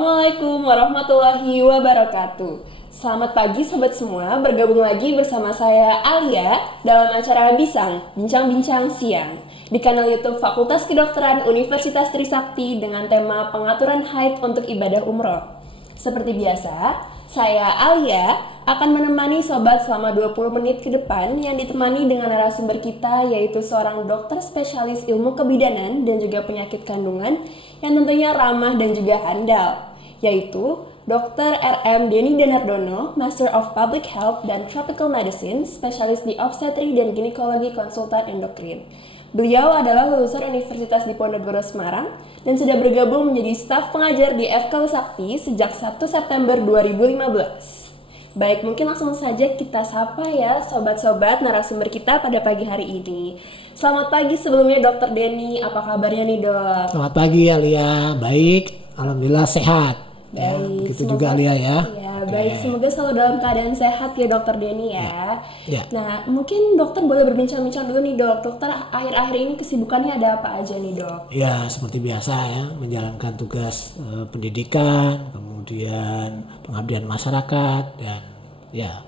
Assalamualaikum warahmatullahi wabarakatuh. Selamat pagi sobat semua, bergabung lagi bersama saya Alia dalam acara Bisang, Bincang-Bincang Siang di kanal YouTube Fakultas Kedokteran Universitas Trisakti dengan tema pengaturan haid untuk ibadah umroh. Seperti biasa, saya Alia akan menemani sobat selama 20 menit ke depan yang ditemani dengan narasumber kita yaitu seorang dokter spesialis ilmu kebidanan dan juga penyakit kandungan yang tentunya ramah dan juga handal, yaitu Dr. R.M. Denny Denardono, Master of Public Health dan Tropical Medicine, spesialis di obstetri dan ginekologi konsultan endokrin. Beliau adalah lulusan Universitas Diponegoro Semarang dan sudah bergabung menjadi staf pengajar di FK Sakti sejak 1 September 2015. Baik, mungkin langsung saja kita sapa ya sobat-sobat narasumber kita pada pagi hari ini. Selamat pagi sebelumnya Dr. Denny, apa kabarnya nih dok? Selamat pagi Alia, baik, alhamdulillah sehat. Baik, ya, begitu semoga, juga Alia ya. Ya, baik, semoga selalu dalam keadaan sehat ya Dr. Denny ya. Ya. Nah, mungkin dokter boleh berbincang-bincang dulu nih dok. Dokter akhir-akhir ini kesibukannya ada apa aja nih dok? Ya, seperti biasa ya, menjalankan tugas pendidikan, kemudian pengabdian masyarakat dan ya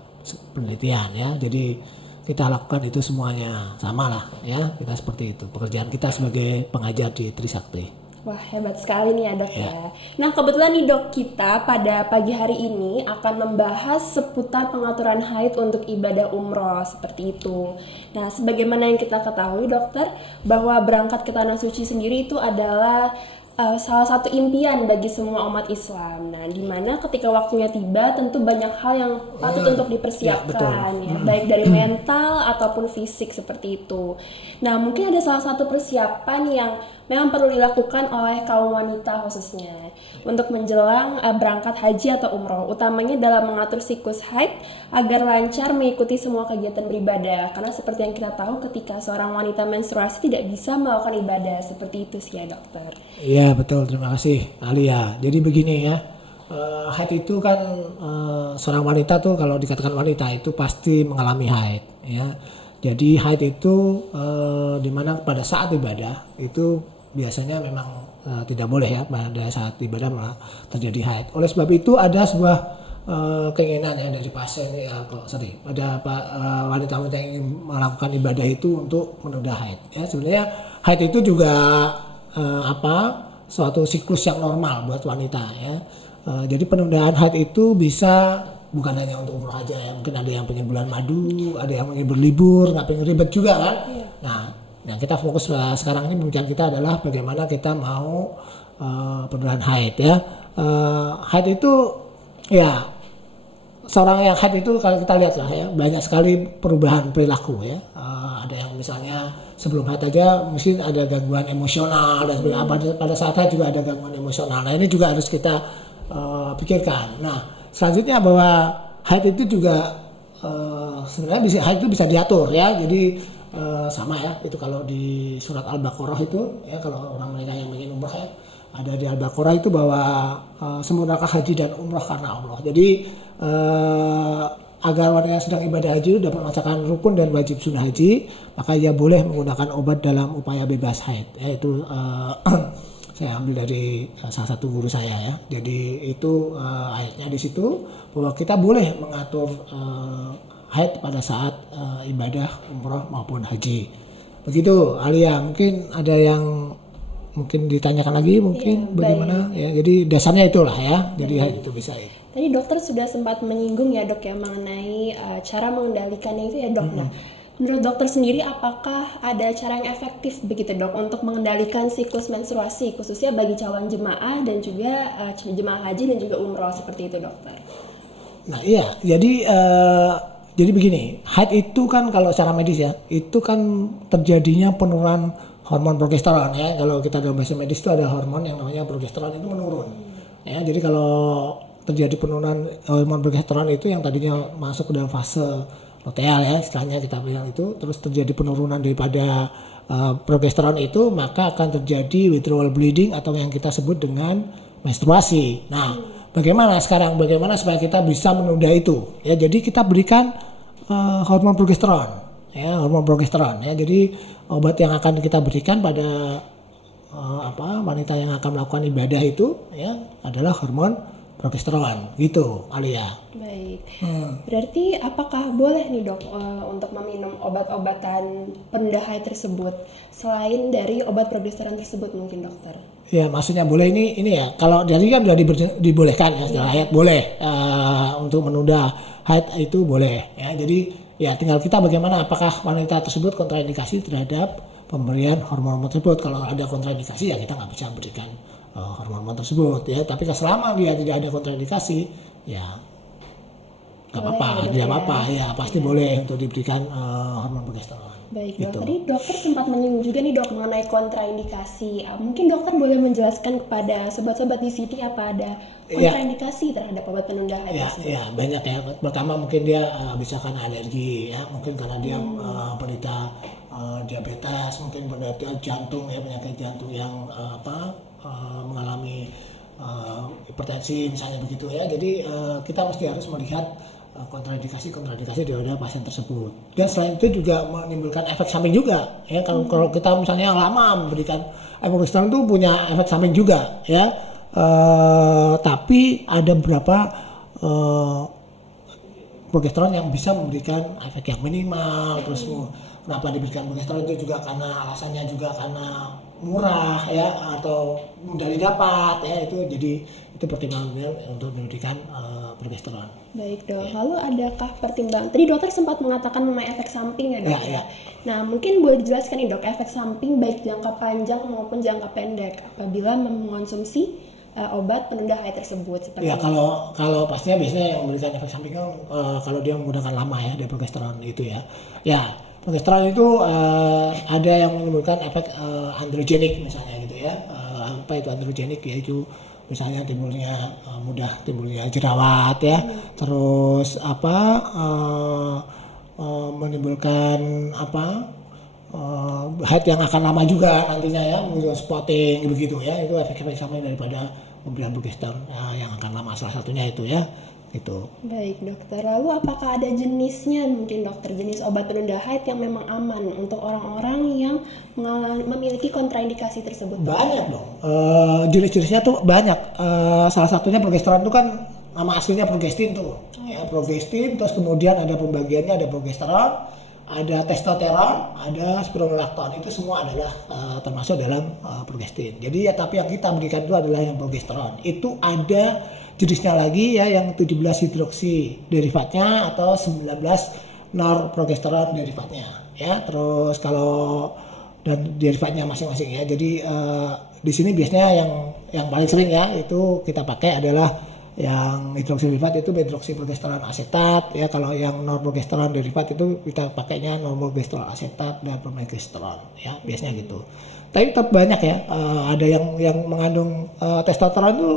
penelitian ya. Jadi kita lakukan itu semuanya sama lah ya, kita seperti itu. Pekerjaan kita sebagai pengajar di Trisakti. Wah, hebat sekali nih ya dok ya. Nah, kebetulan nih dok, kita pada pagi hari ini akan membahas seputar pengaturan haid untuk ibadah umroh seperti itu. Nah, sebagaimana yang kita ketahui dokter, bahwa berangkat ke Tanah Suci sendiri itu adalah salah satu impian bagi semua umat Islam. Nah, dimana ketika waktunya tiba tentu banyak hal yang patut untuk dipersiapkan ya, baik dari mental ataupun fisik seperti itu. Nah, mungkin ada salah satu persiapan yang memang perlu dilakukan oleh kaum wanita khususnya untuk menjelang berangkat haji atau umroh, utamanya dalam mengatur siklus haid agar lancar mengikuti semua kegiatan beribadah. Karena seperti yang kita tahu, ketika seorang wanita menstruasi tidak bisa melakukan ibadah seperti itu sih ya dokter. Iya betul, terima kasih Alia. Jadi begini ya, haid itu kan seorang wanita tuh, kalau dikatakan wanita itu pasti mengalami haid ya. Jadi haid itu dimana pada saat ibadah itu biasanya memang tidak boleh ya, pada saat ibadah malah terjadi haid. Oleh sebab itu ada sebuah keinginan ya dari pasien ada wanita-wanita yang ingin melakukan ibadah itu untuk menunda haid ya. Sebenarnya haid itu juga suatu siklus yang normal buat wanita ya. Jadi penundaan haid itu bisa bukan hanya untuk umroh aja ya, mungkin ada yang pengen bulan madu, ada yang pengen berlibur, nggak pengen ribet juga kan. Nah, yang kita fokus sekarang ini pembicaraan kita adalah bagaimana kita mau penundaan haid ya. Haid itu ya, seorang yang haid itu kalau kita lihat lah ya, banyak sekali perubahan perilaku ya. Ada yang misalnya sebelum haid aja mungkin ada gangguan emosional dan sebagainya. Pada saat haid juga ada gangguan emosional. Nah, ini juga harus kita pikirkan. Nah, selanjutnya bahwa haid itu juga sebenarnya haid itu bisa diatur ya. Jadi sama ya, itu kalau di surat Al-Baqarah itu ya, kalau orang mereka yang ingin umrah ya, ada di Al-Baqarah itu bahwa sempurnakan haji dan umrah karena Allah. Jadi agar wanita yang sedang ibadah haji dapat melaksanakan rukun dan wajib sunnah haji, maka ia boleh menggunakan obat dalam upaya bebas haid. Ya, itu saya ambil dari salah satu guru saya ya. Jadi itu ayatnya di situ bahwa kita boleh mengatur haid pada saat ibadah umroh maupun haji. Begitu Alia, mungkin ada yang mungkin ditanyakan lagi mungkin ya, bagaimana ya. Jadi dasarnya itulah ya. Jadi haid itu bisa ya. Tadi dokter sudah sempat menyinggung ya dok ya mengenai cara mengendalikannya itu ya dok. Nah, menurut dokter sendiri apakah ada cara yang efektif begitu dok untuk mengendalikan siklus menstruasi khususnya bagi calon jemaah dan juga jemaah haji dan juga umroh seperti itu dokter? Nah iya, jadi begini, haid itu kan kalau secara medis ya, itu kan terjadinya penurunan hormon progesteron ya. Kalau kita dalam bahasa medis itu ada hormon yang namanya progesteron itu menurun. Ya, jadi kalau terjadi penurunan hormon progesteron itu yang tadinya masuk ke dalam fase luteal ya, istilahnya kita bilang itu, terus terjadi penurunan daripada progesteron itu, maka akan terjadi withdrawal bleeding atau yang kita sebut dengan menstruasi. Nah, bagaimana supaya kita bisa menunda itu? Ya, jadi kita berikan hormon progesteron ya. Jadi obat yang akan kita berikan pada wanita yang akan melakukan ibadah itu ya adalah hormon progesteron gitu, Alia. Baik. Berarti apakah boleh nih dok untuk meminum obat-obatan penunda haid tersebut selain dari obat progesteron tersebut mungkin dokter? Ya maksudnya boleh ini ya, kalau dari kan sudah dibolehkan ya setelah haid boleh untuk menunda haid itu boleh ya. Jadi ya tinggal kita bagaimana apakah wanita tersebut kontraindikasi terhadap pemberian hormon tersebut. Kalau ada kontraindikasi ya kita nggak bisa berikan hormon tersebut ya. Tapi selama dia tidak ada kontraindikasi ya nggak apa-apa, tidak apa-apa ya pasti boleh untuk diberikan hormon progesteron. Baik dok, gitu. tadi dokter sempat menyinggung juga nih dok mengenai kontraindikasi. Mungkin dokter boleh menjelaskan kepada sobat-sobat di sini apa ada kontraindikasi terhadap obat penunda haid tersebut? Ya banyak ya. Pertama mungkin dia bisa karena alergi ya, mungkin karena dia penderita diabetes, mungkin penderita jantung ya, penyakit jantung yang mengalami hipertensi misalnya begitu ya. Jadi kita mesti harus melihat kontraindikasi terhadap pasien tersebut. Dan selain itu juga menimbulkan efek samping juga ya. Kalau kita misalnya lama memberikan progesteron itu punya efek samping juga ya. Tapi ada beberapa progesteron yang bisa memberikan efek yang minimal. Terus kenapa diberikan progesteron itu juga karena alasannya juga karena murah ya atau mudah didapat ya, itu pertimbangannya untuk diberikan progesteron. Baik dok, lalu adakah pertimbangan? Tadi dokter sempat mengatakan mengenai efek samping ya dok. Ya. Nah mungkin boleh dijelaskan nih dok efek samping baik jangka panjang maupun jangka pendek apabila mengonsumsi obat penunda haid tersebut seperti ya. Kalau pastinya biasanya yang memberikan efek samping kalau dia menggunakan lama ya dari progesteron itu ya. Ya progesteron itu ada yang menimbulkan efek androgenik misalnya gitu ya. Apa itu androgenik? Yaitu misalnya mudah timbulnya jerawat ya. Terus menimbulkan haid yang akan lama juga nantinya ya, mungkin spotting begitu ya. Itu efek-efek samping daripada pemberian progesteron yang akan lama, salah satunya itu ya. Itu. Baik dokter, lalu apakah ada jenisnya mungkin dokter, jenis obat penunda haid yang memang aman untuk orang-orang yang memiliki kontraindikasi tersebut? Banyak dong, jenis-jenisnya tuh banyak. Salah satunya progesteron itu kan nama aslinya progestin tuh. Ya, progestin, terus kemudian ada pembagiannya, ada progesteron, ada testosteron, ada spironolakton. Itu semua adalah termasuk dalam progestin. Jadi ya tapi yang kita berikan itu adalah yang progesteron. Itu ada jenisnya lagi ya, yang 17 hidroksi derivatnya atau 19 norprogesteron derivatnya ya. Terus kalau dan derivatnya masing-masing ya. Jadi di sini biasanya yang paling sering ya itu kita pakai adalah yang hidroksi derivat itu hidroksiprogesteron asetat ya. Kalau yang norprogesteron derivat itu kita pakainya norprogesteron asetat dan progesteron ya, biasanya gitu. Tapi tetap banyak ya, ada yang mengandung testosteron itu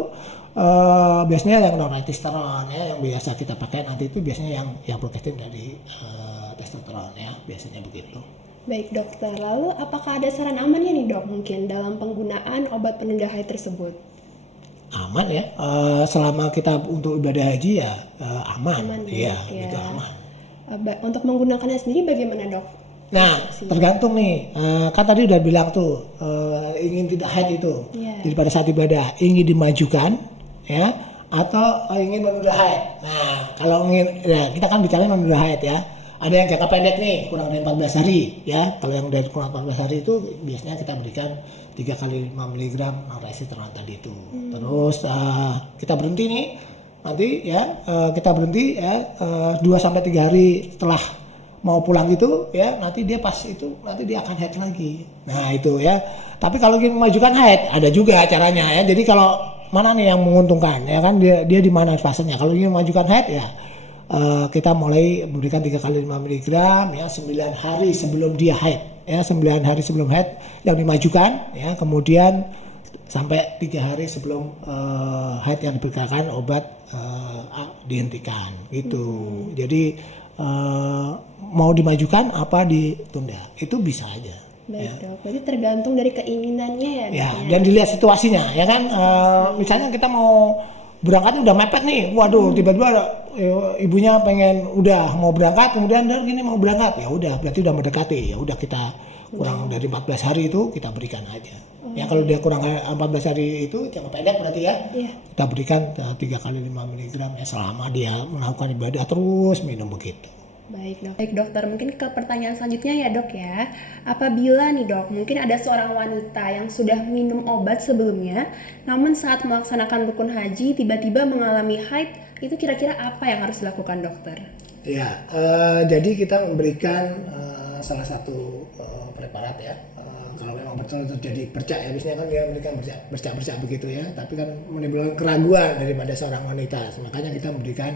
biasanya yang non-testosteron ya, yang biasa kita pakai nanti itu biasanya yang progestin dari testosteron ya, biasanya begitu. Baik dokter, lalu apakah ada saran amannya nih dok mungkin dalam penggunaan obat penunda haid tersebut? Aman ya, selama kita untuk ibadah haji ya aman ya, gitu aman. Untuk menggunakannya sendiri bagaimana dok? Nah tergantung nih, kan tadi udah bilang tuh ingin tidak haid itu, jadi pada saat ibadah ingin dimajukan ya atau ingin menunda haid. Nah kalau ingin ya kita kan bicara menunda haid ya. Ada yang jangka pendek nih kurang dari 14 hari ya. Kalau yang dari kurang 14 hari itu biasanya kita berikan 3 kali 5 mg norresveratrol tadi itu. Terus kita berhenti nih nanti ya, kita berhenti ya 2 sampai 3 hari setelah mau pulang gitu ya, nanti dia pas itu nanti dia akan haid lagi. Nah itu ya. Tapi kalau ingin memajukan haid ada juga caranya ya. Jadi kalau mana nih yang menguntungkan ya kan, dia di mana fasenya. Kalau ingin memajukan haid ya kita mulai memberikan 3 kali 5 mg ya 9 hari sebelum dia haid ya, 9 hari sebelum haid yang dimajukan ya, kemudian sampai 3 hari sebelum haid yang diperkirakan obat dihentikan gitu. Jadi mau dimajukan apa ditunda itu bisa aja. Baik dok, berarti tergantung dari keinginannya ya dok? Ya, dan dilihat situasinya ya kan, misalnya kita mau berangkatnya udah mepet nih, waduh tiba-tiba ibunya pengen udah mau berangkat, kemudian gini mau berangkat, ya udah berarti udah mendekati, ya udah kita kurang dari 14 hari itu kita berikan aja. Ya kalau dia kurang 14 hari itu jangka pendek berarti ya, kita berikan 3 kali 5 mg ya selama dia melakukan ibadah terus minum begitu. Baik dokter, mungkin ke pertanyaan selanjutnya ya dok ya. Apabila nih dok, mungkin ada seorang wanita yang sudah minum obat sebelumnya, namun saat melaksanakan rukun haji tiba-tiba mengalami haid, itu kira-kira apa yang harus dilakukan dokter? Ya, jadi kita memberikan salah satu preparat ya. Kalau memang betul terjadi bercak ya, biasanya kan dia memberikan bercak begitu ya. Tapi kan menimbulkan keraguan daripada seorang wanita, makanya kita memberikan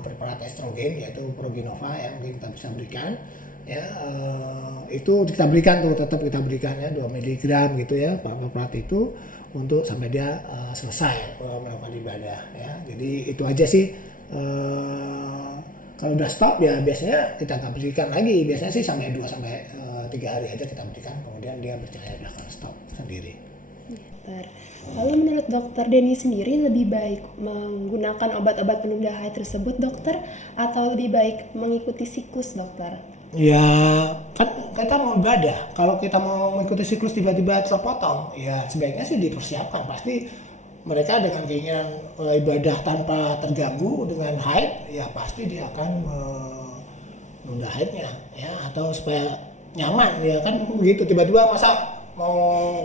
preparat estrogen yaitu Progenova yang mungkin kita bisa berikan ya, itu kita berikan tuh, tetap kita berikan ya 2 mg gitu ya preparat itu untuk sampai dia selesai melakukan ibadah ya. Jadi itu aja sih. Kalau udah stop ya biasanya kita nggak berikan lagi, biasanya sih sampai 2 sampai 3 hari aja kita berikan, kemudian dia percaya dia akan stop sendiri. Lalu menurut dokter Denny sendiri lebih baik menggunakan obat-obat penunda haid tersebut dokter, atau lebih baik mengikuti siklus dokter? Ya kan kita mau ibadah, kalau kita mau mengikuti siklus tiba-tiba terpotong ya sebaiknya sih dipersiapkan. Pasti mereka dengan keinginan ibadah tanpa terganggu dengan haid ya pasti dia akan menunda haidnya ya, atau supaya nyaman ya kan begitu. Tiba-tiba masa mau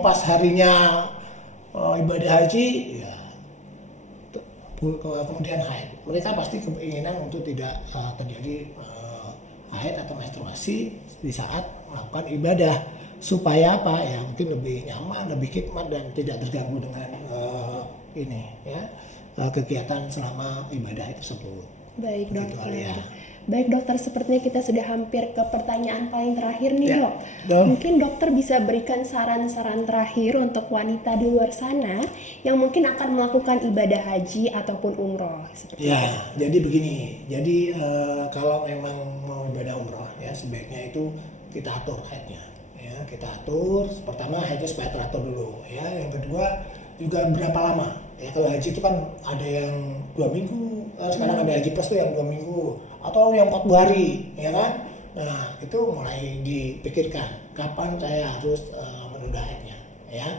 pas harinya ibadah haji ya kemudian haid, mereka pasti keinginan untuk tidak terjadi haid atau menstruasi di saat melakukan ibadah, supaya apa ya mungkin lebih nyaman, lebih khidmat dan tidak terganggu dengan kegiatan selama ibadah tersebut. Baik dokter. Alia. Baik dokter, sepertinya kita sudah hampir ke pertanyaan paling terakhir nih dok. Mungkin dokter bisa berikan saran-saran terakhir untuk wanita di luar sana yang mungkin akan melakukan ibadah haji ataupun umroh. Ya, jadi begini. Jadi kalau memang mau ibadah umroh ya sebaiknya itu kita atur haidnya. Ya, kita atur. Pertama haidnya supaya teratur dulu. Ya, yang kedua juga berapa lama. Ya, kalau haji itu kan ada yang 2 minggu, sekarang ada haji plus tuh yang 2 minggu atau yang 40 hari, ya kan? Nah itu mulai dipikirkan kapan saya harus menunda haidnya, ya.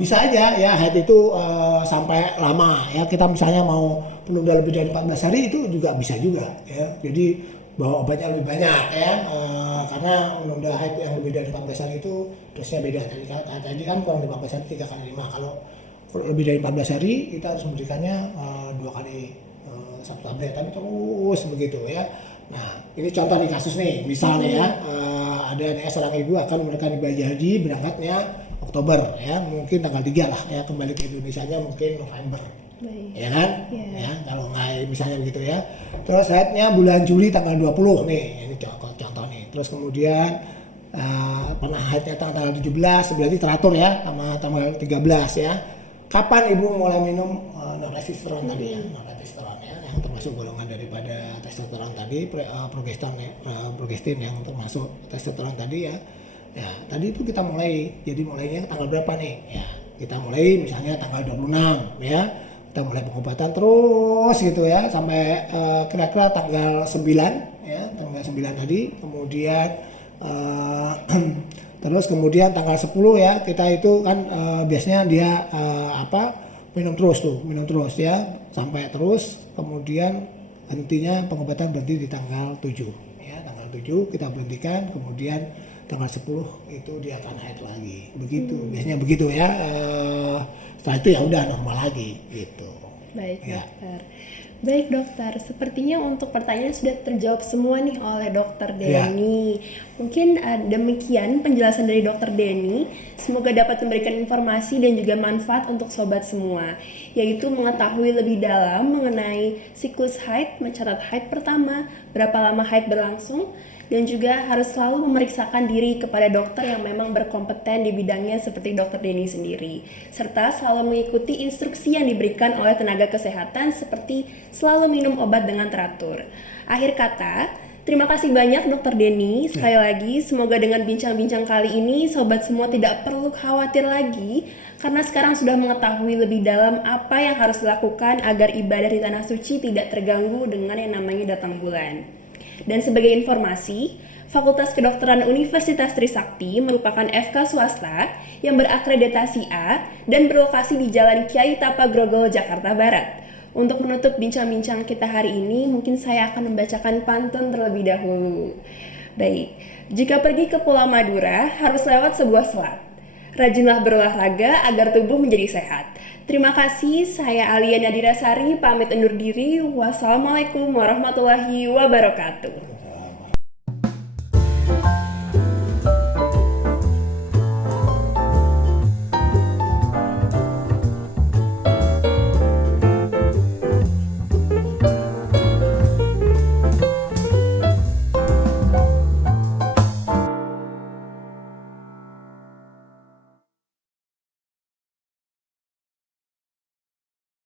Bisa aja ya haid itu sampai lama, ya kita misalnya mau menunda lebih dari 14 hari itu juga bisa juga, ya. Jadi bawa obatnya lebih banyak, ya, karena menunda haid yang lebih dari 14 hari itu dosisnya beda. Tadi kan kurang dari 14 hari 3 kali 5, kalau lebih dari 14 hari kita harus memberikannya 2 kali 1 tablet, tapi terus begitu ya. Nah ini contoh di kasus nih, misalnya ya ada seorang ibu akan menunaikan ibadah haji berangkatnya Oktober ya, mungkin tanggal 3 lah ya, kembali ke Indonesia nya mungkin November. Ya kan? Ya, kalau nggak misalnya begitu ya. Terus haidnya bulan Juli tanggal 20 nih, ini contoh nih. Terus kemudian pernah haidnya tanggal 17, berarti teratur ya sama tanggal 13 ya. Kapan ibu mulai minum norepinephrine tadi ya, norepinephrine ya, yang termasuk golongan daripada testosteron tadi, progestin yang termasuk testosteron tadi ya. Ya, tadi itu kita mulai, jadi mulainya tanggal berapa nih? Ya, kita mulai misalnya tanggal 26 ya. Kita mulai pengobatan terus gitu ya sampai kira-kira tanggal 9 ya, tanggal 9 tadi. Kemudian terus kemudian tanggal 10 ya, kita itu kan biasanya dia minum terus ya sampai terus, kemudian hentinya pengobatan berhenti di tanggal 7 ya, tanggal 7 kita berhentikan, kemudian tanggal 10 itu dia akan haid lagi begitu. Biasanya begitu ya, setelah itu ya udah normal lagi gitu. Baik ya. Dokter. Baik dokter, sepertinya untuk pertanyaan sudah terjawab semua nih oleh dokter Denny. Mungkin demikian penjelasan dari dokter Denny. Semoga dapat memberikan informasi dan juga manfaat untuk sobat semua, yaitu mengetahui lebih dalam mengenai siklus haid, mencatat haid pertama, berapa lama haid berlangsung, dan juga harus selalu memeriksakan diri kepada dokter yang memang berkompeten di bidangnya seperti dokter Denny sendiri, serta selalu mengikuti instruksi yang diberikan oleh tenaga kesehatan seperti selalu minum obat dengan teratur. Akhir kata, terima kasih banyak dokter Denny. Sekali lagi, semoga dengan bincang-bincang kali ini sobat semua tidak perlu khawatir lagi, karena sekarang sudah mengetahui lebih dalam apa yang harus dilakukan agar ibadah di tanah suci tidak terganggu dengan yang namanya datang bulan. Dan sebagai informasi, Fakultas Kedokteran Universitas Trisakti merupakan FK swasta yang berakreditasi A dan berlokasi di Jalan Kiai Tapa Grogol, Jakarta Barat. Untuk menutup bincang-bincang kita hari ini, mungkin saya akan membacakan pantun terlebih dahulu. Baik, jika pergi ke Pulau Madura, harus lewat sebuah selat. Rajinlah berolahraga agar tubuh menjadi sehat. Terima kasih, saya Alia Nadira Sari, pamit undur diri. Wassalamualaikum warahmatullahi wabarakatuh.